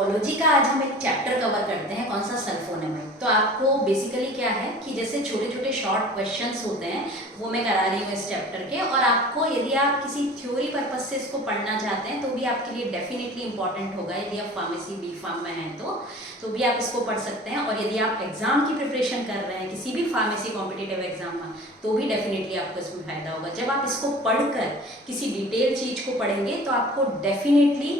Topology का आज हम एक चैप्टर कवर करते हैं, कौन सा, सल्फोनेमाइड। तो आपको बेसिकली क्या है कि जैसे छोटे छोटे शॉर्ट क्वेश्चंस होते हैं वो मैं करा रही हूँ इस चैप्टर के, और आपको यदि आप किसी थ्योरी पर्पज से इसको पढ़ना चाहते हैं तो भी आपके लिए डेफिनेटली इंपॉर्टेंट होगा। यदि आप फार्मेसी बी फार्म में हैं तो भी आप इसको पढ़ सकते हैं, और यदि आप एग्जाम की प्रिपरेशन कर रहे हैं किसी भी फार्मेसी कॉम्पिटिटिव एग्जाम में तो भी डेफिनेटली आपको इसमें फायदा होगा। जब आप इसको पढ़कर किसी डिटेल चीज को पढ़ेंगे तो आपको डेफिनेटली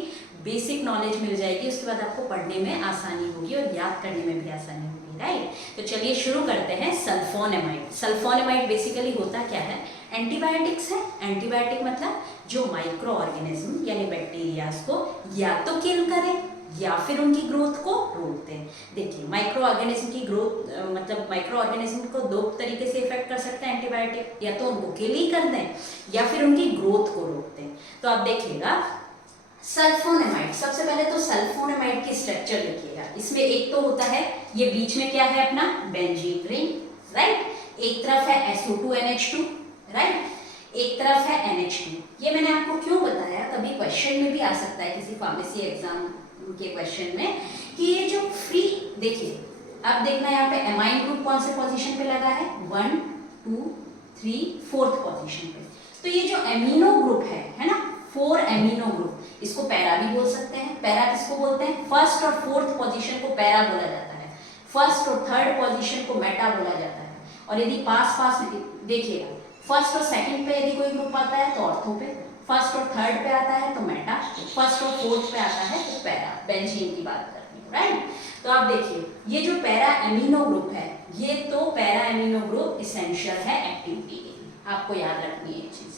बेसिक नॉलेज मिल जाएगी, उसके बाद आपको पढ़ने में आसानी होगी और याद करने में भी आसानी होगी, राइट। तो चलिए शुरू करते हैं। सल्फोनेमाइड, सल्फोनेमाइड बेसिकली होता क्या है, एंटीबायोटिक्स है। एंटीबायोटिक मतलब जो माइक्रो ऑर्गेनिज्म यानी बैक्टीरियाज को या तो किल करे या फिर उनकी ग्रोथ को रोकते हैं। देखिए माइक्रो ऑर्गेनिज्म की ग्रोथ मतलब माइक्रो ऑर्गेनिज्म को दो तरीके से इफेक्ट कर सकते हैं एंटीबायोटिक, या तो उनको किल ही कर दें या फिर उनकी ग्रोथ को रोकते हैं। तो आप देखिएगा सल्फोनेमाइड, सबसे पहले तो सल्फोनेमाइड की स्ट्रक्चर देखिएगा। इसमें एक तो होता है, ये बीच में क्या है अपना बेंजीन रिंग, राइट। एक तरफ है SO2NH2, राइट, एक तरफ है NH2। ये मैंने आपको क्यों बताया, कभी क्वेश्चन में भी आ सकता है किसी फार्मेसी एग्जाम के क्वेश्चन में, कि ये जो फ्री, देखिए अब देखना यहाँ पे एमाइन ग्रुप कौन से पोजीशन पे लगा है, 1 2 3 4th पोजीशन पे। तो ये जो एमिनो ग्रुप है ना, 4 एमिनो ग्रुप, इसको पैरा भी बोल सकते हैं। पैरा किसको बोलते हैं, फर्स्ट और फोर्थ पोजीशन को पैरा बोला जाता है, फर्स्ट और थर्ड पोजीशन को मेटा बोला जाता है। और यदि पास पास में देखिएगा, फर्स्ट और सेकंड पे यदि कोई ग्रुप आता है तो ऑर्थो पे, फर्स्ट और थर्ड पे आता है तो मेटा, फर्स्ट और फोर्थ पे आता है तो पैरा, बेंजीन की बात कर रही हूँ, राइट। तो आप देखिए ये जो पैरा एमिनो ग्रुप है, ये तो पैरा एमिनो ग्रुप इसेंशियल है एक्टिविटी के लिए। आपको याद रखनी है एक चीज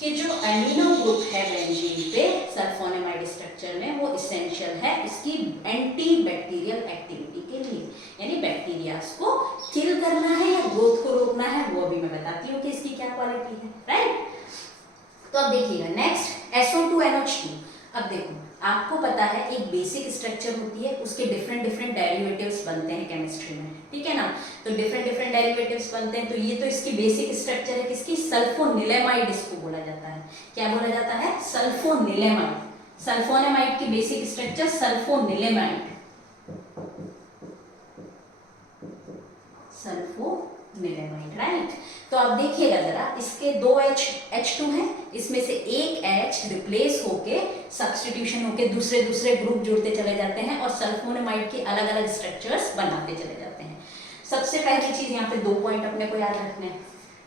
कि जो एमिनो ग्रुप है बेंजीन पे सल्फोनेमाइड स्ट्रक्चर में, वो इसेंशियल है इसकी एंटी बैक्टीरियल एक्टिविटी के लिए, यानी बैक्टीरियाज को किल करना है या ग्रोथ को रोकना है, वो भी मैं बताती हूँ कि इसकी क्या क्वालिटी है, राइट। तो अब देखिएगा नेक्स्ट SO2NH2। अब देखो आपको पता है एक बेसिक स्ट्रक्चर होती है, उसके डिफरेंट डिफरेंट डेरिवेटिव्स बनते हैं केमिस्ट्री में, ठीक है ना। तो डिफरेंट डिफरेंट डेरिवेटिव्स बनते हैं, तो ये तो इसकी बेसिक स्ट्रक्चर है किसकी, सल्फोनिलेमाइड इसको बोला जाता है। क्या बोला जाता है, सल्फोनिलेमाइड। सल्फोनेमाइड की बेसिक स्ट्रक्चर सल्फोनिलेमाइड, सल्फोनिलेमाइड, राइट। तो आप देखिएगा जरा, इसके दो H2 हैं, इसमें से एक H रिप्लेस होके सब्स्टिट्यूशन होके दूसरे दूसरे ग्रुप जुड़ते चले जाते हैं और सल्फोनेमाइड के अलग अलग स्ट्रक्चर्स बनाते चले जाते हैं। सबसे पहली चीज यहाँ पे 2 पॉइंट अपने को याद रखने हैं।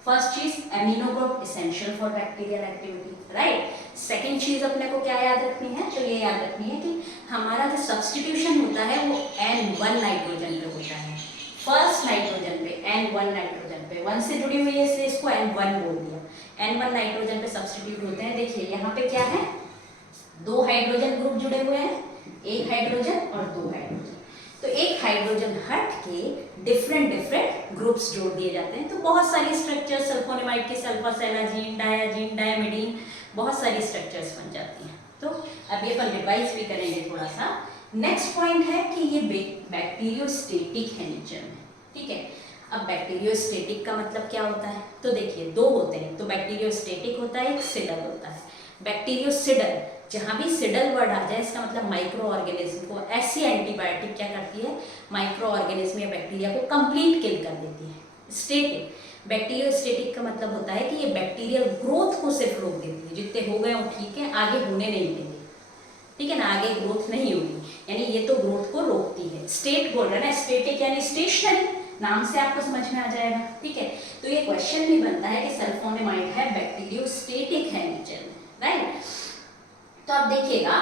फर्स्ट चीज amino group essential for bacterial activity, right. Second चीज अपने को क्या याद रखनी है, तो ये याद रखनी है कि हमारा जो सब्स्टिट्यूशन होता है वो N1 नाइट्रोजन पे होता है, फर्स्ट नाइट्रोजन पे, N1 नाइट्रोजन पे, 1 से जुड़ी हुई है इसलिए इसको N1 बोल दिया। N1 नाइट्रोजन पे सब्स्टिट्यूट होते हैं। देखिए यहाँ पे क्या है, 2 हाइड्रोजन ग्रुप जुड़े हुए हैं, 1 हाइड्रोजन और 2 हाइड्रोजन। तो एक हाइड्रोजन हट के डिफरेंट डिफरेंट ग्रुप्स जोड़ दिए जाते हैं। तो बहुत सारी स्ट्रक्चर सल्फोनेमाइड के, सल्फासेलाजीन, डायाजीन, डायमिडीन, बहुत सारी स्ट्रक्चर्स बन जाती हैं। तो अब ये अपन रिवाइज भी करेंगे थोड़ा सा। नेक्स्ट पॉइंट है कि ये बैक्टीरियोस्टेटिक है नेचर में, ठीक है। अब बैक्टीरियोस्टेटिक का मतलब क्या होता है, तो देखिए 2 होते हैं, तो बैक्टीरियोस्टेटिक होता है, एक सिडल होता है। बैक्टीरियोसिडल, जहां भी सिडल वर्ड आ जाए इसका मतलब माइक्रो ऑर्गेनिज्म को, ऐसी एंटीबायोटिक क्या करती है, माइक्रो ऑर्गेनिज्म या बैक्टीरिया को कंप्लीट किल कर देती है। स्टेटिक, बैक्टीरियोस्टेटिक का मतलब होता है कि ये बैक्टीरियल ग्रोथ को सिर्फ रोक देती है, जितने हो गए वो ठीक है, आगे होने नहीं देंगे, ठीक है ना, आगे ग्रोथ नहीं होगी, यानी ये तो ग्रोथ को रोकती है। स्टेट बोल रहे हैं ना, स्टेटिक यानी स्टेशनरी, नाम से आपको समझ में आ जाएगा, ठीक है। तो ये क्वेश्चन भी बनता है कि सल्फोनेमाइड है बैक्टीरियोस्टेटिक है नेचर में, राइट। तो अब देखिएगा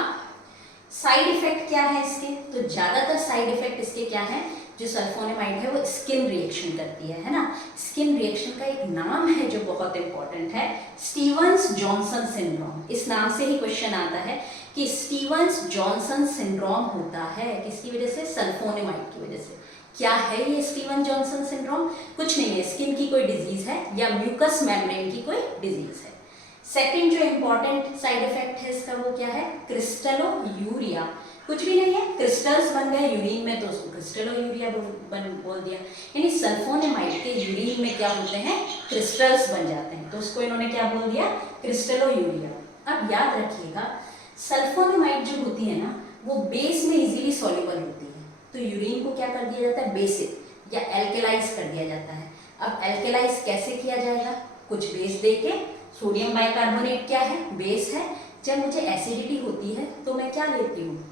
साइड इफेक्ट क्या है इसके, तो ज्यादातर साइड इफेक्ट इसके क्या है, जो सल्फोनेमाइड है वो स्किन रिएक्शन करती है ना। स्किन रिएक्शन का एक नाम है जो बहुत इंपॉर्टेंट है, स्टीवंस जॉनसन सिंड्रोम। इस नाम से ही क्वेश्चन आता है कि स्टीवंस जॉनसन सिंड्रोम होता है किसकी वजह से, सल्फोनेमाइड की वजह से। क्या है ये स्टीवन जॉनसन सिंड्रोम, कुछ नहीं है, स्किन की कोई डिजीज है या म्यूकस मेम्ब्रेन की कोई डिजीज है। सेकंड जो इंपॉर्टेंट साइड इफेक्ट है इसका वो क्या है, क्रिस्टलोयूरिया। कुछ भी नहीं है, क्रिस्टल्स बन गए यूरिन में तो उसको क्रिस्टलोयूरिया बोल दिया, यानी सल्फोनेमाइड के यूरिन में क्या होते हैं, क्रिस्टल्स बन जाते हैं, तो उसको इन्होंने क्या बोल दिया, क्रिस्टलोयूरिया। अब याद रखिएगा सल्फोनेमाइड जो होती है ना वो बेस में इजीली सॉल्युबल होती है। तो यूरिन को क्या कर दिया जाता है, बेसिक या एल्केलाइज कर दिया जाता है। अब एल्केलाइज कैसे किया जाएगा, कुछ बेस देके, सोडियम बाइकार्बोनेट क्या है, बेस है। जब मुझे एसिडिटी होती है तो मैं क्या लेती हूँ,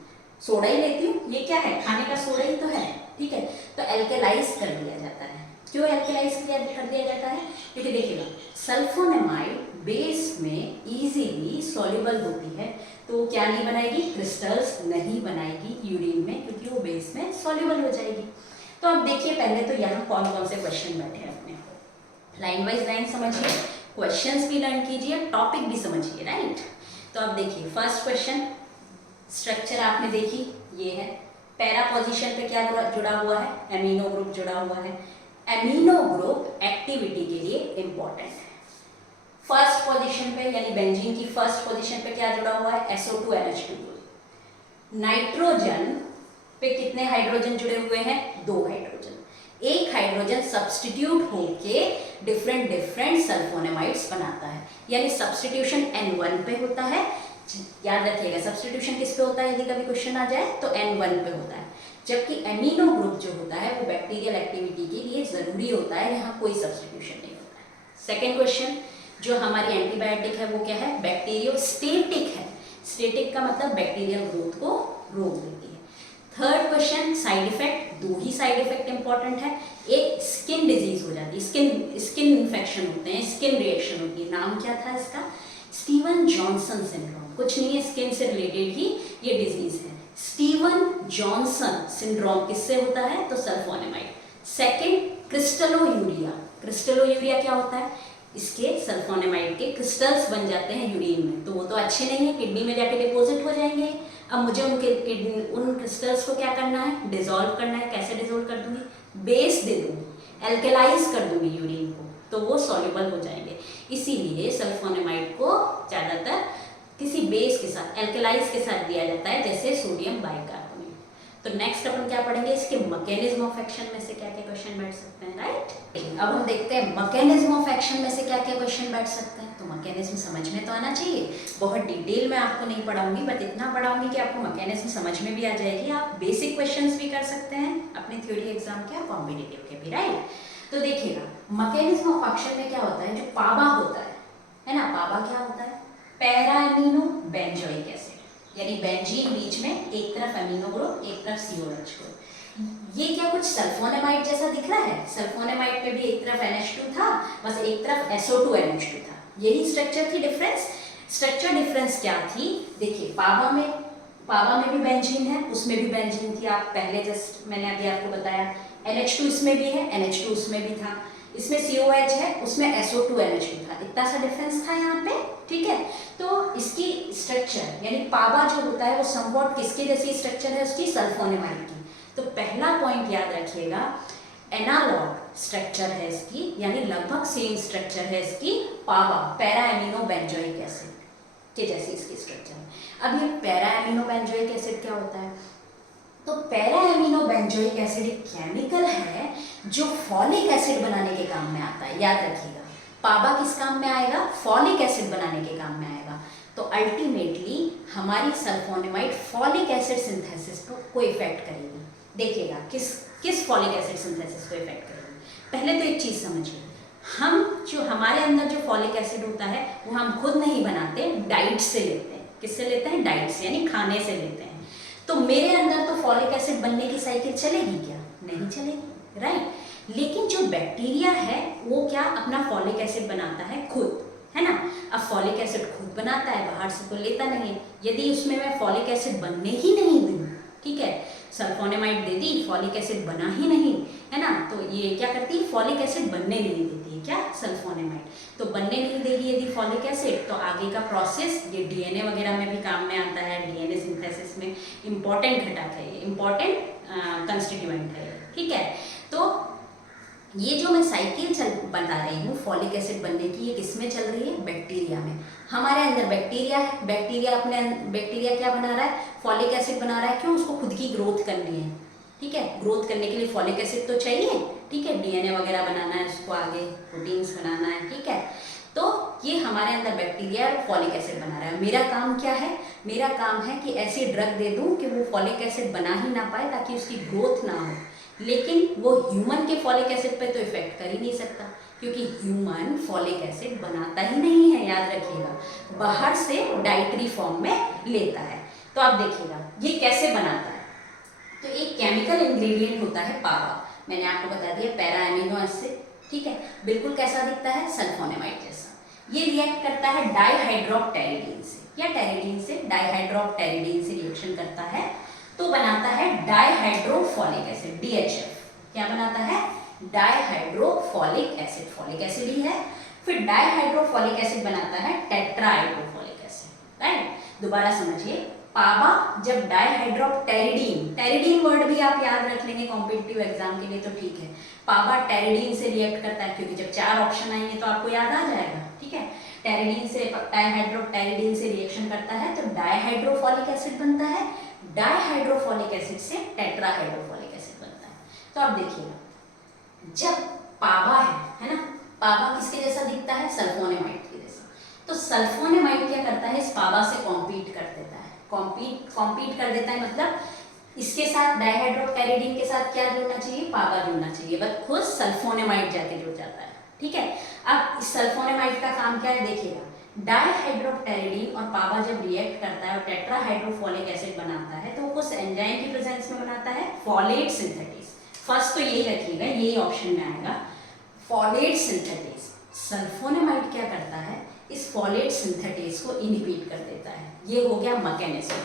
सोडा ही लेती हूँ, ये क्या है, खाने का सोडा ही तो है, ठीक है। तो एल्केलाइज कर दिया जाता है। क्यों एल्केलाइज कर दिया जाता है, क्योंकि देखिएगा सल्फोनेमाइड बेस में इजीली सॉल्युबल होती है, तो क्या नहीं बनाएगी, क्रिस्टल्स नहीं बनाएगी यूरिन में, क्योंकि वो बेस में सॉल्युबल हो जाएगी। तो अब देखिए पहले तो यहाँ कौन कौन से क्वेश्चन बैठे हैं अपने, लाइन वाइज लाइन समझिए, क्वेश्चंस भी लर्न कीजिए, टॉपिक भी समझिए, राइट। तो अब देखिए फर्स्ट क्वेश्चन, स्ट्रक्चर आपने देखी, ये है। पैरा पोजीशन पे क्या जुड़ा हुआ है, एमिनो ग्रुप जुड़ा हुआ है। एमिनो ग्रुप एक्टिविटी के लिए इंपॉर्टेंट है। फर्स्ट पोजीशन पे यानी बेंजीन की फर्स्ट पोजीशन पे क्या जुड़ा हुआ है, SO2NH2 ग्रुप। नाइट्रोजन पे कितने हाइड्रोजन जुड़े हुए हैं, 2 हाइड्रोजन। एक हाइड्रोजन सब्स्टिट्यूट होके डिफरेंट डिफरेंट सल्फोनेमाइड्स बनाता है, यानी सब्स्टिट्यूशन N1 पे होता है। याद रखिएगा सब्स्टिट्यूशन किस पे होता है, यदि कभी क्वेश्चन आ जाए तो N1 पे होता है, जबकि एमिनो ग्रुप जो होता है वो बैक्टीरियल एक्टिविटी के लिए जरूरी होता है, यहाँ कोई सब्स्टिट्यूशन नहीं होता है। सेकेंड क्वेश्चन, जो हमारी एंटीबायोटिक है वो क्या है, बैक्टीरियोस्टेटिक है। स्टेटिक का मतलब बैक्टीरियल ग्रोथ को रोक देती है। थर्ड क्वेश्चन, साइड इफेक्ट, 2 ही साइड इफेक्ट इंपॉर्टेंट है। एक स्किन डिजीज हो जाती है, स्किन इन्फेक्शन होते हैं, स्किन रिएक्शन होती है। नाम क्या था इसका, स्टीवन जॉनसन सिंड्रोम। कुछ नहीं है, स्किन से रिलेटेड ही ये डिजीज है। स्टीवन जॉनसन सिंड्रोम किससे होता है, तो सल्फोनेमाइड। सेकेंड, क्रिस्टलोयूरिया। क्रिस्टलोयूरिया क्या होता है, इसके सल्फोनेमाइड के क्रिस्टल्स बन जाते हैं यूरिन में, तो वो तो अच्छे नहीं है, किडनी में जाके डिपॉजिट हो जाएंगे। अब मुझे उन क्रिस्टल्स को क्या करना है, डिसॉल्व करना है। कैसे डिसॉल्व कर दूंगी, बेस दे दूंगी, एल्केलाइज कर दूंगी यूरिन को, तो वो सॉल्युबल हो जाएंगे। इसीलिए सल्फोनेमाइड को ज़्यादातर किसी बेस के साथ, एल्केलाइज के साथ दिया जाता है, जैसे सोडियम बाइकार्बोनेट। तो नेक्स्ट अपन क्या पढ़ेंगे, इसके मैकेनिज्म ऑफ एक्शन में से क्या क्या क्वेश्चन बैठ सकते हैं, राइट। अब हम देखते हैं मैकेनिज्म ऑफ एक्शन में से क्या क्या क्वेश्चन बैठ सकते हैं। तो मैकेनिज्म समझ में तो आना चाहिए, बहुत डिटेल में आपको नहीं पढ़ाऊंगी, बट इतना पढ़ाऊंगी कि आपको मैकेनिज्म समझ में भी आ जाएगी। आप बेसिक क्वेश्चंस भी कर सकते हैं अपने थ्योरी एग्जाम के और कॉम्पिटिटिव के भी, राइट। तो देखिएगा मैकेनिज्म ऑफ एक्शन में क्या होता है, जो पाबा होता है ना, पाबा क्या होता है, पैरा एमिनो बेंजोइक एसिड, यानी बेंजीन बीच में एक तरफ एमिनो ग्रुप एक तरफ COH ग्रुप। ये क्या कुछ सल्फोनेमाइड जैसा दिख रहा है, सल्फोनेमाइड में भी एक तरफ NH2 था, बस एक तरफ SO2NH2 था, यही स्ट्रक्चर थी। डिफरेंस, स्ट्रक्चर डिफरेंस क्या थी, देखिए पाबा में भी बेंजीन है, उसमें भी बेंजीन थी, आप पहले जस्ट मैंने अभी आपको बताया। NH2 इसमें भी है, NH2 उसमें भी था, इसमें COH है, उसमें SO2NH2 था, इतना सा डिफरेंस था यहाँ पे, ठीक है। तो इसकी स्ट्रक्चर यानी पाबा जो होता है वो समवॉट किसके जैसी स्ट्रक्चर है, उसकी सल्फोनेमाइड की। तो पहला पॉइंट याद रखिएगा, एनालॉग स्ट्रक्चर है इसकी, यानी लगभग सेम स्ट्रक्चर है इसकी पाबा, पैरा एमिनो बेंजोइक एसिड के जैसी इसकी स्ट्रक्चर है। अब ये पैरा एमिनो बेंजोइक एसिड क्या होता है, तो पैरा एमिनो बेंजोइक एसिड एक केमिकल है जो फॉलिक एसिड बनाने के काम में आता है। याद रखिएगा, पाबा किस काम में आएगा, फॉलिक एसिड बनाने के काम में आएगा। तो अल्टीमेटली हमारी सल्फोनेमाइड फॉलिक एसिड सिंथेसिस को इफेक्ट करेगी। देखिएगा किस फॉलिक एसिड सिंथेसिस को इफेक्ट करेगी। पहले तो एक चीज समझिए, हम जो हमारे अंदर जो फॉलिक एसिड होता है वो हम खुद नहीं बनाते, डाइट से लेते हैं। किससे लेते हैं, डाइट से, यानी खाने से लेते हैं। तो मेरे अंदर तो फॉलिक एसिड बनने की साइकिल चलेगी क्या, नहीं चलेगी, राइट। लेकिन जो बैक्टीरिया है वो क्या अपना फॉलिक एसिड बनाता है खुद, है ना। अब फॉलिक एसिड खुद बनाता है, बाहर से तो लेता नहीं है। यदि उसमें मैं फॉलिक एसिड बनने ही नहीं दूँ, ठीक है, सल्फोनेमाइड दे दी, फॉलिक एसिड बना ही नहीं, है ना, तो ये क्या करती है, फॉलिक एसिड बनने नहीं देती है, क्या, सल्फोनेमाइड। तो बनने नहीं देगी यदि फॉलिक एसिड, तो आगे का प्रोसेस ये DNA वगैरह में भी काम में आता है, DNA सिंथेसिस में इंपॉर्टेंट घटक है, ये इंपॉर्टेंट कंस्टिट्यूएंट है, ठीक है। तो ये जो मैं साइकिल बता रही हूँ फॉलिक एसिड बनने की, ये किस में चल रही है, बैक्टीरिया में। हमारे अंदर बैक्टीरिया है, बैक्टीरिया क्या बना रहा है, फॉलिक एसिड बना रहा है। क्यों, उसको खुद की ग्रोथ करनी है, ठीक है। ग्रोथ करने के लिए फॉलिक एसिड तो चाहिए, ठीक है, DNA वगैरह बनाना है उसको, आगे प्रोटीन्स बनाना है, ठीक है। तो ये हमारे अंदर बैक्टीरिया और फॉलिक एसिड बना रहा है। मेरा काम क्या है? मेरा काम है कि ऐसी ड्रग दे दूं कि वो फॉलिक एसिड बना ही ना पाए ताकि उसकी ग्रोथ ना हो, लेकिन वो ह्यूमन के फॉलिक एसिड पे तो इफेक्ट कर ही नहीं सकता, क्योंकि ह्यूमन फॉलिक एसिड बनाता ही नहीं है, याद रखिएगा, बाहर से डाइटरी फॉर्म में लेता है। तो आप देखिएगा ये कैसे बनाता है। तो एक केमिकल इंग्रेडिएंट होता है पावा, मैंने आपको बता दिया पैरा एमिनो एसिड, ठीक है, बिल्कुल कैसा दिखता है? सल्फोनेमाइड जैसा। ये रिएक्ट करता है डाइहाइड्रोक्टेरिडीन से या टेरिडीन से, डाइहाइड्रोक्टेरिडीन से रिएक्शन करता है तो बनाता है डाइहाइड्रोफॉलिक एसिड, DHF। क्या बनाता है? डाइहाइड्रोफॉलिक एसिड, फॉलिक एसिड ही है। फिर डाइहाइड्रोफॉलिक एसिड बनाता है टेट्राहाइड्रोफॉलिक एसिड, राइट। दोबारा समझिए, पावा जब डाइहाइड्रोक्टेरिडीन, टेरिडीन वर्ड भी आप याद रख लेंगे कॉम्पिटिटिव एग्जाम के लिए तो ठीक है, पावा टेरिडीन से रिएक्ट करता है, क्योंकि जब 4 ऑप्शन आएंगे तो आपको याद आ जाएगा, ठीक है। टेरिडीन से डाइहाइड्रोक्टेरिडीन से रिएक्शन करता है तो डाइहाइड्रोफॉलिक एसिड बनता है, डाइहाइड्रोफॉलिक एसिड से टेट्राहाइड्रोफॉलिक एसिड बनता है। तो आप देखिएगा, जब पावा है ना, पावा किसके जैसा दिखता है? सल्फोनेमाइड के जैसा। तो सल्फोनेमाइड क्या करता है? इस पावा से कॉम्पीट कर देता है, कॉम्पीट कर देता है, मतलब इसके साथ डाइहाइड्रोक्टेरिडीन के साथ क्या जुड़ना चाहिए? पावा जुड़ना चाहिए, बट खुद सल्फोनेमाइड जाके जुड़ जाता है, ठीक है। अब इस सल्फोनेमाइड का काम क्या है? देखिएगा, डाइहाइड्रोक्टेरिडीन और पावा जब रिएक्ट करता है और टेट्राहाइड्रोफॉलिक एसिड बनाता है तो वो उस एंजाइम की प्रेजेंस में बनाता है फॉलेट सिंथेटेज। फर्स्ट तो यही रखिएगा, यही ऑप्शन में आएगा, फॉलेट सिंथेटेज। सल्फोनेमाइड क्या करता है? इस फॉलेट सिंथेटेज को इनहिबिट कर देता है। ये हो गया मैकेनिज्म।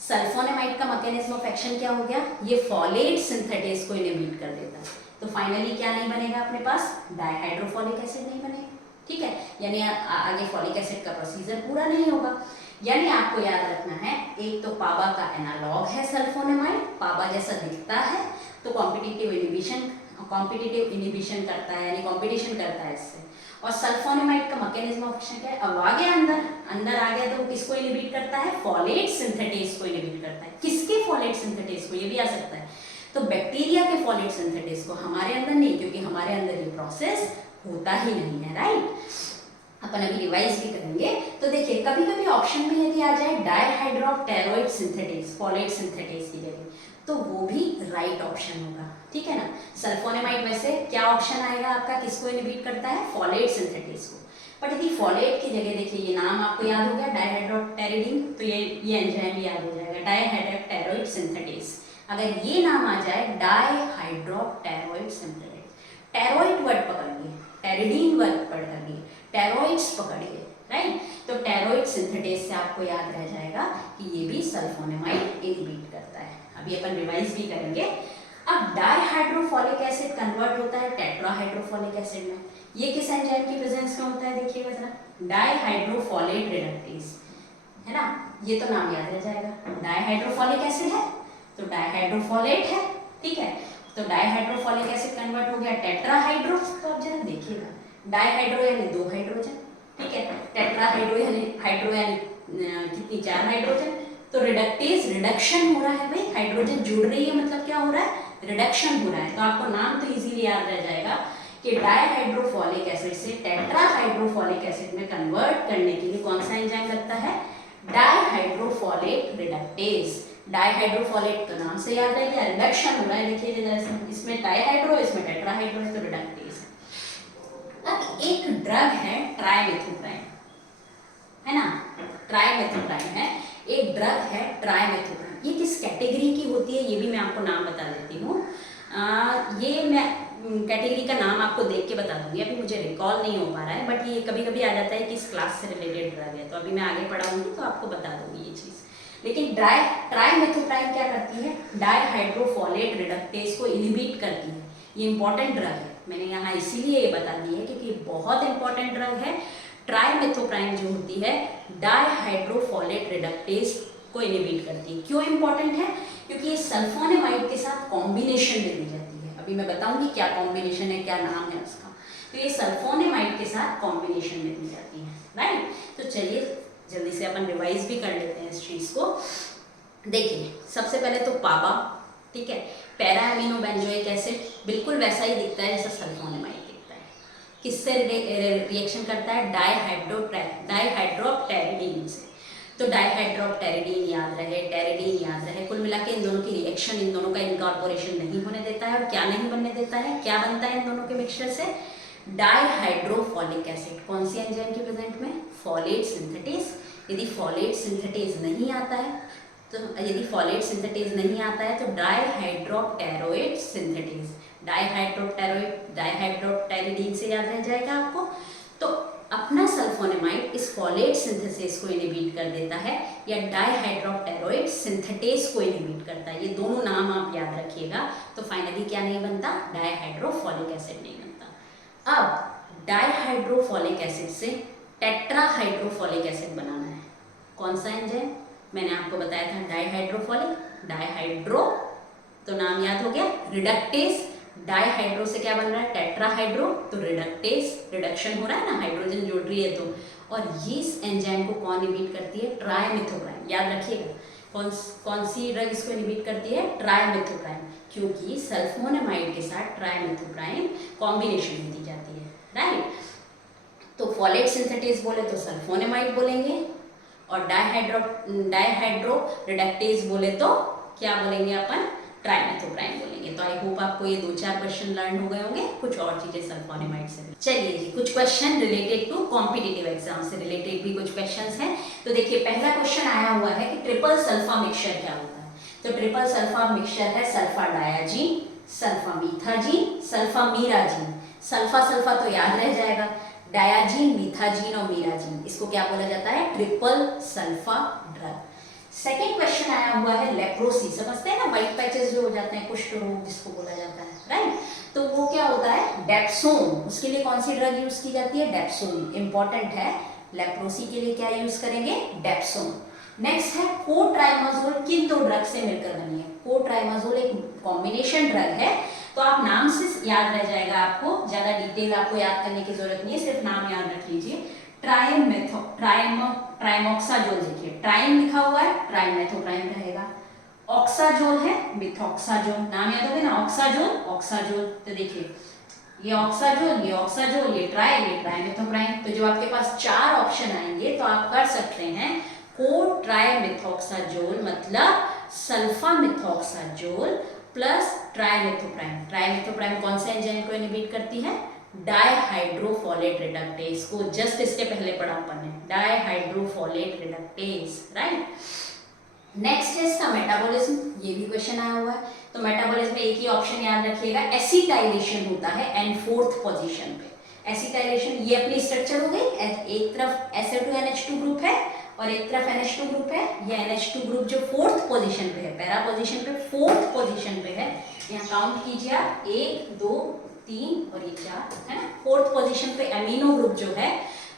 सल्फोनेमाइड का मैकेनिज्म ऑफ एक्शन क्या हो गया? ये फॉलेट सिंथेटेज को इनहिबिट कर देता है। तो फाइनली क्या नहीं बनेगा अपने पास? डाइहाइड्रोफॉलिक एसिड नहीं बनेगा, ठीक है, यानी आगे फॉलिक एसिड का प्रोसीजर पूरा नहीं होगा। यानी आपको याद रखना है, एक तो पावा का एनालॉग है सल्फोनेमाइड, पावा जैसा दिखता है, तो कॉम्पिटिटिव इनहिबिशन करता है, यानी कॉम्पिटिशन करता है इससे। और सल्फोनेमाइड का मैकेनिज्म ऑफ एक्शन क्या है? अब आ गया अंदर आ गया तो किसको इनहिबिट करता है? फॉलेट सिंथेटेज को इनहिबिट करता है। किसके फॉलेट सिंथेटेज को? ये भी आ सकता है, तो बैक्टीरिया के फॉलेट सिंथेटेज को, हमारे अंदर नहीं, क्योंकि हमारे अंदर ये प्रोसेस होता ही नहीं है, राइट। अपन अभी रिवाइज भी करेंगे। तो देखिए, कभी कभी ऑप्शन में यदि आ जाए डाइहाइड्रोक्टेरोइड सिंथेटेज, फॉलेट सिंथेटेज की जगह, तो वो भी राइट ऑप्शन होगा, ठीक है ना। सल्फोनेमाइड में से क्या ऑप्शन आएगा आपका? किसको इनहिबिट करता है? फॉलेट सिंथेटेज को। बट यदि फॉलेट की जगह देखिए, ये नाम आपको याद हो गया डाइहाइड्रोक्टेरिडीन, तो ये एंजाइम याद हो जाएगा, डाइहाइड्रोक्टेरोइड सिंथेटेज। अगर ये नाम आ जाए डाइहाइड्रोक्टेरोइड सिंथेटेज, टेरोइड वर्ड पकड़िए, टेरिडीन वर्ड पकड़िए, टेरोइड्स पकड़िए, राइट। तो टेरोइड सिंथेटेज से आपको याद रह जाएगा कि ये भी सल्फोनेमाइड इनहिबिट करता है। अभी अपन रिवाइज भी करेंगे। अब डाइहाइड्रोफॉलिक एसिड कन्वर्ट होता है टेट्राहाइड्रोफॉलिक एसिड में। ये किस एंजाइम की प्रेजेंस में होता है? देखिएगा जरा, डाइहाइड्रोफॉलेट रिडक्टेज, है ना, ये तो नाम याद रह जाएगा। डाइहाइड्रोफॉलिक एसिड है तो डाइहाइड्रोफॉलेट है, ठीक है। तो डाइहाइड्रोफॉलिक एसिड कन्वर्ट हो गया टेट्राहाइड्रो। तो अब जरा देखिएगा, डाइहाइड्रो यानी 2 हाइड्रोजन, ठीक है, टेट्राहाइड्रो यानी हाइड्रो यानी कितनी? 4 हाइड्रोजन। तो रिडक्टेज, रिडक्शन हो रहा है भाई, हाइड्रोजन जुड़ रही है, मतलब क्या हो रहा है? रिडक्शन हो रहा है। तो आपको नाम तो इजीली याद रह जाएगा कि डाइहाइड्रोफॉलिक एसिड से टेट्राहाइड्रोफॉलिक एसिड में कन्वर्ट करने के लिए कौन सा एंजाइम लगता है? डाइहाइड्रोफॉलेट रिडक्टेज। डाइहाइड्रोफॉलेट तो नाम से याद है कि रिडक्शन हो रहा है, देखिए जरा, इसमें डाइहाइड्रो, इसमें टेट्राहाइड्रो है, तो रिडक्टेज। अब एक ड्रग है ट्राइमेथोप्राइम, है ना, ट्राइमेथोप्राइम है, एक ड्रग है ट्राइमेथोप्राइम। ये किस कैटेगरी की होती है ये भी मैं आपको नाम बता देती हूँ। ये मैं कैटेगरी का नाम आपको देख के बता दूंगी, अभी मुझे रिकॉल नहीं हो पा रहा है, बट ये कभी कभी आ जाता है कि इस क्लास से रिलेटेड ड्रग है, तो अभी मैं आगे पढ़ाऊंगी तो आपको बता दूंगी ये चीज़। लेकिन ट्राइमेथोप्राइम क्या करती है? डाइहाइड्रोफॉलेट रिडक्टेज को इनहिबिट करती है। ये इंपॉर्टेंट ड्रग है, मैंने यहाँ इसीलिए ये बता दी है क्योंकि बहुत इंपॉर्टेंट ड्रग है। ट्राइमेथोप्राइम जो होती है डाइहाइड्रोफॉलेट रिडक्टेज को इनहिबिट करती है। क्यों इंपॉर्टेंट है? क्योंकि ये सल्फोनेमाइड के साथ कॉम्बिनेशन में दी जाती है। अभी मैं बताऊंगी क्या कॉम्बिनेशन है, क्या नाम है उसका। तो ये सल्फोनेमाइड के साथ कॉम्बिनेशन में दी जाती है, राइट। तो चलिए जल्दी से अपन रिवाइज भी कर लेते हैं इस चीज़ को। देखिए, सबसे पहले तो पावा, ठीक है, पैरा एमिनो बेंजोइक एसिड, बिल्कुल वैसा ही दिखता है जैसा सल्फोनेमाइड दिखता है। किससे रिएक्शन करता है? डाइहाइड्रोप्टेरिडीन से। तो डाइहाइड्रोप्टेरिडीन याद रहे, टेरिडीन याद रहे, कुल मिला के इन दोनों की रिएक्शन, इन दोनों का इनकॉर्पोरेशन नहीं होने देता है। और क्या नहीं बनने देता है, क्या बनता है इन दोनों के मिक्सचर से? Dihydrofolic acid. कौन सी एंजाइम के प्रेजेंट में? Folate synthetase. यदि फॉलेट सिंथेटेज नहीं आता है तो डाइहाइड्रोप्टेरोइड सिंथेटेज, डाइहाइड्रोप्टेरिडीन से याद रह जाएगा आपको। तो अपना सल्फोनेमाइड इस फॉलेट सिंथेसिस को इनहिबिट कर देता है या डाइहाइड्रोप्टेरोइड सिंथेटेज को इनहिबिट करता है। ये दोनों नाम आप याद रखिएगा। तो फाइनली क्या नहीं बनता? डाइहाइड्रोफॉलिक एसिड नहीं बनता। अब डाइहाइड्रोफॉलिक एसिड से टेट्राहाइड्रोफॉलिक एसिड बनाना है। कौन सा एंजाइम? मैंने आपको बताया था डाइहाइड्रोफॉलिक, डाइहाइड्रो तो नाम याद हो गया, रिडक्टेज। डाइहाइड्रो से क्या बन रहा है? टेट्राहाइड्रो, तो रिडक्टेज, रिडक्शन हो रहा है ना, हाइड्रोजन जोड़ रही है तो। और ये इस एंजाइम को कौन इनहिबिट करती है? ट्राइमेथोप्राइम। याद रखिएगा कौन सी ड्रग इसको इनहिबिट करती है? ट्राइमेथोप्राइम, क्योंकि सल्फोनेमाइड के साथ ट्राइमेथोप्राइम कॉम्बिनेशन में दी जाती है, राइट। तो फॉलेट सिंथेटेज बोले तो सल्फोनेमाइड बोलेंगे, और डाइहाइड्रो रिडक्टेज बोले तो क्या बोलेंगे अपन? ट्राइमेथोप्राइम बोलेंगे। तो आई होप आपको ये 2-4 क्वेश्चन लर्न हो गए होंगे, कुछ और चीजें सल्फोनेमाइड से। चलिए जी, कुछ question related to competitive exam से रिलेटेड भी कुछ क्वेश्चंस हैं। तो देखिए पहला क्वेश्चन आया हुआ है कि ट्रिपल सल्फा मिक्सचर क्या होता है? तो ट्रिपल सल्फा मिक्सचर है sulfadiazine, sulfamethazine, sulfamerazine. Sulfa sulfa तो याद रह जाएगा, डायाजीन, मीथाजीन और मीराजीन, इसको क्या बोला जाता है? Triple sulfa drug. Second question आया हुआ है लेप्रोसी, समझते हैं ना, व्हाइट पैचेस जो हो जाते हैं, कुष्ठ रोग जिसको बोला जाता है, राइट। तो वो क्या होता है? डेप्सोन। उसके लिए कौन सी ड्रग यूज की जाती है? डेप्सोन। इंपॉर्टेंट है, लेप्रोसी के लिए क्या यूज करेंगे? डेप्सोन। नेक्स्ट है कोट्राइमाजोल। किन दो ड्रग से मिलकर बनी है? कोट्राइमाजोल एक कॉम्बिनेशन ड्रग है, तो आप नाम से याद रह जाएगा, आपको ज्यादा डिटेल आपको याद करने की जरूरत नहीं है, सिर्फ नाम याद रख लीजिए। ट्राइमोक्साजोल। देखिए ट्राइम लिखा हुआ है, ट्राइमेथोप्राइम रहेगा। ऑक्साजोल है, मिथॉक्साजोल। नाम याद होगा ना, ऑक्साजोल, ऑक्साजोल। तो देखिए ये ऑक्साजोल, ये ऑक्साजोल, ये ट्राइमेथोप्राइम। तो जो आपके पास 4 ऑप्शन आएंगे तो आप कर सकते हैं को ट्राइमेथोक्साजोल मतलब सल्फा मिथॉक्साजोल प्लस ट्राइमेथोप्राइम। ट्राइमेथोप्राइम कौन से एंजाइम को इनहिबिट करती है? डाइहाइड्रोफॉलेट रिडक्टेज को जस्ट इसके पहले पढ़ा अपन ने, डाइहाइड्रोफॉलेट रिडक्टेज, राइट। नेक्स्ट है इसका मेटाबॉलिज्म। ये भी क्वेश्चन आया हुआ है। तो मेटाबॉलिज्म में एक ही ऑप्शन याद रखिएगा, एसिटाइलेशन होता है एंड 4th पोजीशन पे। एसिटाइलेशन, ये अपनी स्ट्रक्चर हो गई, एक तरफ SO2NH2 ग्रुप है और एक तरफ NH2 ग्रुप है। ये NH2 ग्रुप जो 4th पोजीशन पे है, पैरा पोजीशन पे 4th पोजीशन पे है। यहाँ काउंट कीजिए आप, 1 2 3 और ये 4 है ना। 4th पोजीशन पे एमिनो ग्रुप जो है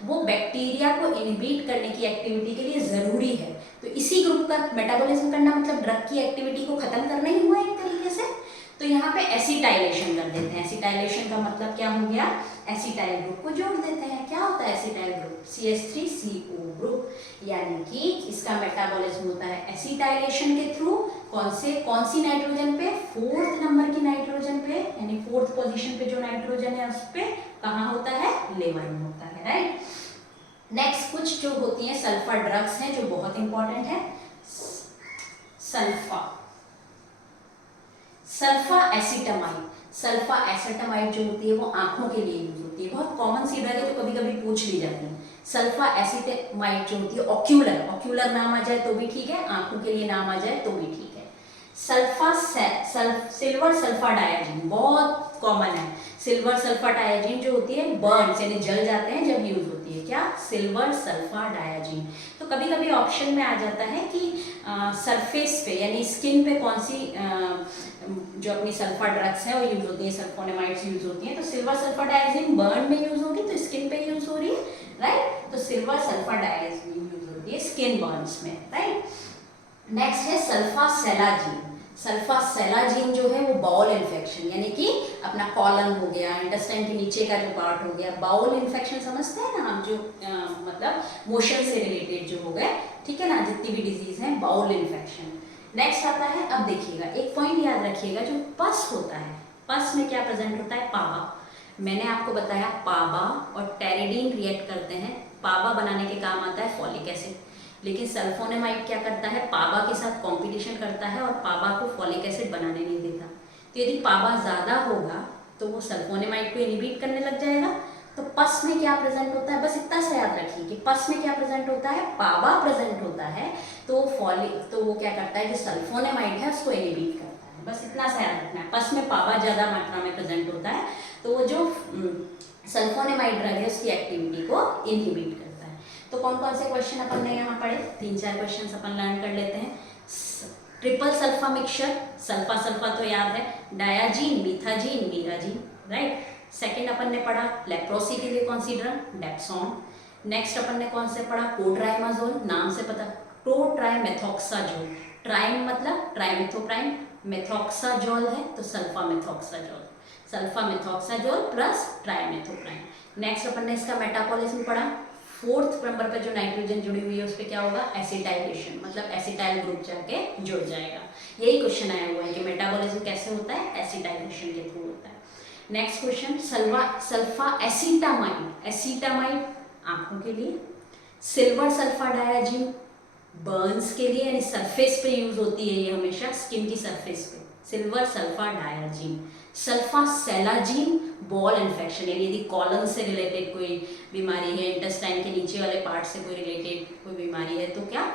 वो बैक्टीरिया को इनहिबिट करने की एक्टिविटी के लिए जरूरी है। तो इसी ग्रुप का मेटाबॉलिज्म करना मतलब ड्रग की एक्टिविटी को खत्म करना ही हुआ एक तरीके से। तो यहाँ पे एसिटाइलेशन कर देते हैं। एसिटाइलेशन का मतलब क्या हो गया? एसिटाइल ग्रुप को जोड़ देते हैं। क्या होता है एसिटाइल ग्रुप? CH3CO group. यानी कि इसका मेटाबॉलिज्म होता है एसिटाइलेशन के थ्रू। कौन सी नाइट्रोजन पे? 4th नंबर की नाइट्रोजन पे, यानी 4th पोजीशन पे जो नाइट्रोजन है उस पे कहाँ होता है? लेवर में होता है, राइट। नेक्स्ट कुछ जो होती हैं सल्फर ड्रग्स हैं जो बहुत इंपॉर्टेंट है। Sulpha acetamide. सल्फा एसिटामाइड जो होती है वो आंखों के लिए यूज होती है, बहुत कॉमन सी ड्रग है, तो कभी कभी पूछ ली जाती है। सल्फा एसिटामाइड जो होती है ऑक्यूलर नाम आ जाए तो भी ठीक है, आंखों के लिए नाम आ जाए तो भी ठीक है। सिल्वर सल्फा डायाजीन बहुत कॉमन है। सिल्वर सल्फा डायाजीन जो होती है बर्न्स यानी जल जाते हैं जब यूज होती है, क्या? Silver sulfadiazine. तो कभी कभी ऑप्शन में आ जाता है कि सरफेस पे यानी स्किन पे कौन सी जो अपनी सल्फा ड्रग्स है वो यूज होती है, सल्फोनेमाइड्स यूज होती हैं। तो सिल्वर सल्फा डायाजीन बर्न में यूज होगी तो स्किन पे यूज हो रही है, राइट। तो सिल्वर सल्फा डायाजीन यूज होती है स्किन बर्न्स में, राइट। नेक्स्ट है सल्फा सेलाजीन। सल्फा सेलाजीन जो है वो बाउल इन्फेक्शन यानी कि अपना कॉलन हो गया, इंटेस्टाइन के नीचे का जो पार्ट हो गया, बाउल इन्फेक्शन समझते हैं ना हम, जो मतलब मोशन से रिलेटेड जो हो गए, ठीक है ना, जितनी भी डिजीज है बाउल इन्फेक्शन। नेक्स्ट आता है, अब देखिएगा एक पॉइंट याद रखिएगा, जो पस होता है, पस में क्या प्रेजेंट होता है? पावा। मैंने आपको बताया पाबा और टेरिडीन रिएक्ट करते हैं, पाबा बनाने के काम आता है फॉलिक एसिड, लेकिन सल्फोनेमाइड क्या करता है, पाबा के साथ कंपटीशन करता है और पाबा को फॉलिक एसिड बनाने नहीं देता। तो यदि पाबा ज़्यादा होगा तो वो सल्फोनेमाइड को इनहिबिट करने लग जाएगा। तो पस में क्या प्रेजेंट होता है, बस इतना सा याद रखिए कि पस में क्या प्रेजेंट होता है, पाबा प्रेजेंट होता है, तो वो क्या करता है, जो सल्फोनेमाइड है उसको इनहिबिट करता है। बस इतना सा याद रखना है, पस में पाबा ज़्यादा मात्रा में प्रेजेंट होता है तो वो जो सल्फोनेमाइड ड्रग है उसकी एक्टिविटी को इनहिबिट करता है। तो कौन कौन से क्वेश्चन अपन ने यहाँ पढ़े, 3-4 क्वेश्चन अपन लर्न कर लेते हैं। Triple sulfa mixture, sulfa sulfa तो याद है, डायाजीन, मीथाजीन, मीराजीन, राइट। सेकंड अपन ने पढ़ा लेप्रोसी के लिए कौन सी ड्रग, डेप्सोन। नेक्स्ट अपन ने कौन से पढ़ा, कोट्राइमाजोल, नाम से पता, टोट्राइमेथॉक्साजोल, ट्राइम मतलब ट्राइमेथोप्राइम, मेथॉक्साजोल है तो सल्फा मेथॉक्साजोल, सल्फा मेथॉक्साजोल प्लस ट्राइमेथोप्राइम। नेक्स्ट अपन ने इसका मेटाबॉलिज्म पढ़ा, फोर्थ नंबर पर जो नाइट्रोजन जुड़ी हुई है उस पर क्या होगा, एसिटाइलेशन, मतलब एसिटाइल ग्रुप जाके जुड़ जाएगा। यही क्वेश्चन आया हुआ है कि मेटाबॉलिज्म कैसे होता है, एसिटाइलेशन के थ्रू होता है। नेक्स्ट क्वेश्चन, सल्फा एसीटामाइड, एसीटामाइड आंखों के लिए, सिल्वर सल्फा डायाजीन बर्न्स के लिए, यानी सरफेस पे यूज होती है ये हमेशा, स्किन की सरफेस पे, silver sulfadiazine. Sulfasalazine bowel infection, यानी यदि कॉलन से रिलेटेड कोई बीमारी है, इंटेस्टाइन के नीचे वाले पार्ट से कोई रिलेटेड कोई बीमारी है तो क्या,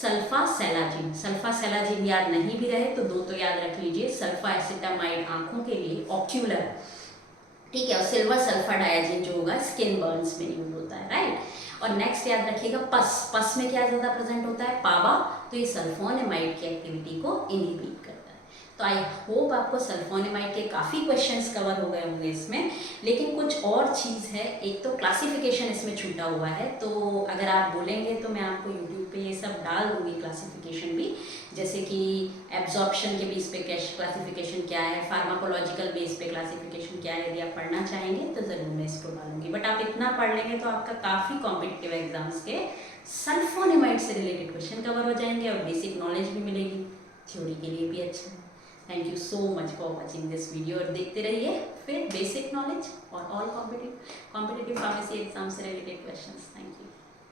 सल्फा सेलाजीन। सल्फा सेलाजीन याद नहीं भी रहे तो 2 तो याद रख लीजिए, सल्फा एसिटामाइड आंखों के लिए ऑक्यूलर, ठीक है, और सिल्वर सल्फा डायाजीन जो होगा स्किन बर्न्स में यूज होता है, राइट। और नेक्स्ट याद रखिएगा पस में क्या ज़्यादा प्रेजेंट होता है, पाबा, तो ये सल्फोनेमाइड की एक्टिविटी को इनहिबिट करता है। तो आई होप आपको सल्फोनेमाइड के काफ़ी क्वेश्चंस कवर हो गए होंगे इसमें, लेकिन कुछ और चीज़ है, एक तो क्लासिफिकेशन इसमें छूटा हुआ है, तो अगर आप बोलेंगे तो मैं आपको यूट्यूब पे ये सब डाल दूँगी क्लासिफिकेशन भी, जैसे कि एब्जॉर्प्शन के बेस पे क्लासिफिकेशन क्या है, फार्माकोलॉजिकल बेस पे क्लासिफिकेशन क्या है, यदि आप पढ़ना चाहेंगे तो ज़रूर मैं इसको डालूंगी। बट आप इतना पढ़ लेंगे तो आपका काफ़ी कॉम्पिटिटिव एग्जाम्स के सल्फोनेमाइड से रिलेटेड क्वेश्चन कवर हो जाएंगे और बेसिक नॉलेज भी मिलेगी, थ्योरी के लिए भी अच्छा है। Thank you so much for watching this video और देखते रहिए फिर बेसिक नॉलेज और ऑल कॉम्पिटिटिव फार्मेसी एग्जाम से रिलेटेड क्वेश्चंस। Thank you.